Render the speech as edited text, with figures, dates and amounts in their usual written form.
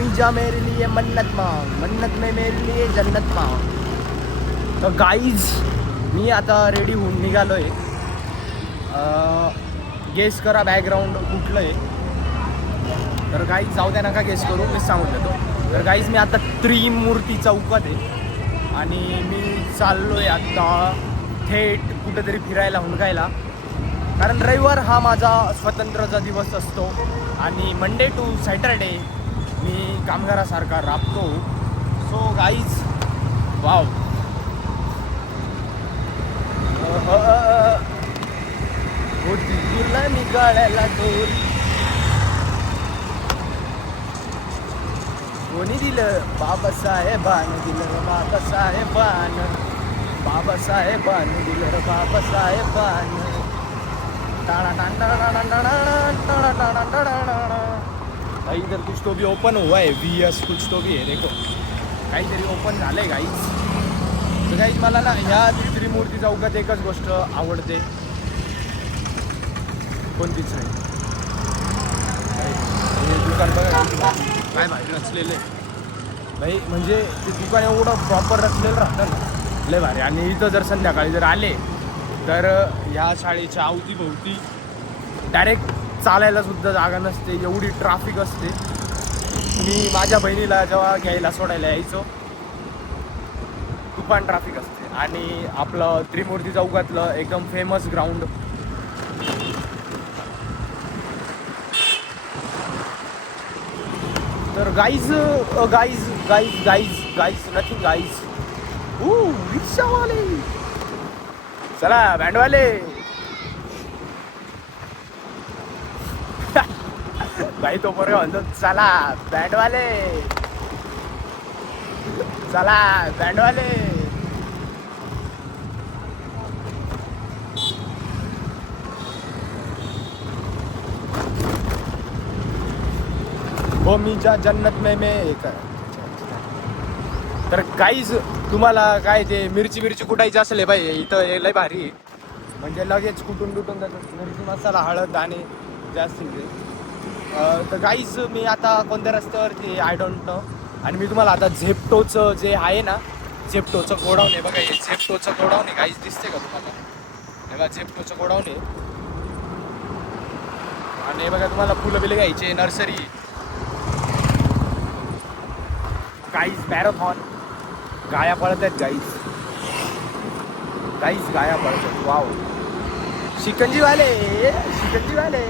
मीजा मेरे लिए मन्नत मांग, मन्नत में मेरे लिए जन्नत मांग. तर गाईज मी आता रेडी होऊन निघालो आहे. गेस करा बॅकग्राऊंड कुठलं आहे. तर गाईज जाऊ द्या नका गेस करू, मी सांगून देतो. तर गाईज मी आता त्रिमूर्ती चौकात आहे आणि मी चाललो आहे आता थेट कुठेतरी फिरायला हुंडकायला. कारण रविवार हा माझा स्वतंत्रचा दिवस असतो आणि मंडे टू सॅटरडे मी कामगारासारखा राबतो. सो गाईज वाव, होती तुला निघायला दोर, कोणी दिलं बाबासाहेबानं दिलं, बाबासाहेबानं, बाबासाहेबानं दिलं, बाबासाहेबानं. भाई इधर कुछ तो भी ओपन हुआ है, VS कुछ तो भी है, देखो काहीतरी ओपन झालंय गाईज. तर गाईज मला ना ह्या त्रिमूर्ती चौकात एकच गोष्ट आवडते, कोणतीच नाही. हे दुकान बघा काय भारी रचलेलं आहे भाई, म्हणजे ते दुकान एवढं प्रॉपर रचलेलं राहतं ना, लय भारी. आणि इथं जर संध्याकाळी जर आले तर ह्या शाळेच्या अवतीभोवती डायरेक्ट चालायला सुद्धा जागा नसते, एवढी ट्रॅफिक असते. मी माझ्या बहिणीला जेव्हा घ्यायला सोडायला यायचो तुफान ट्रॅफिक असते. आणि आपलं त्रिमूर्ती चौकातलं एकदम फेमस ग्राउंड, तर guys guys guys guys guys nothing guys. रिक्षावाले चला, बँडवाले भाई तो बरे म्हणतो चला बँडवाले, चला बँडवाले. हो मीजा जन्नत में एक. तर गाईज तुम्हाला काय ते मिरची कुटायची असेल भाई, इथं हे लय भारी आहे. म्हणजे लगेच कुटून जातात मिरची, मसाला, हळद, दाणे जास्त ते. तर गाईज मी आता कोणत्या रस्त्यावरती आय डोंट नो. आणि मी तुम्हाला आता झेप्टोचं जे आहे ना, झेप्टोचं गोडाऊन आहे बघा, हे झेप्टोचं गोडाऊन आहे गाईज, दिसते का तुम्हाला? हे बघा झेप्टोचं गोडाऊन आहे. आणि हे बघा तुम्हाला फुलं बिलं घ्यायचे, नर्सरी. गाईज मॅरेथॉन, गाया पळत आहेत गाईज, गाईज गाया पळत आहेत. वाव, शिकंजीवाले शिकंजीवाले.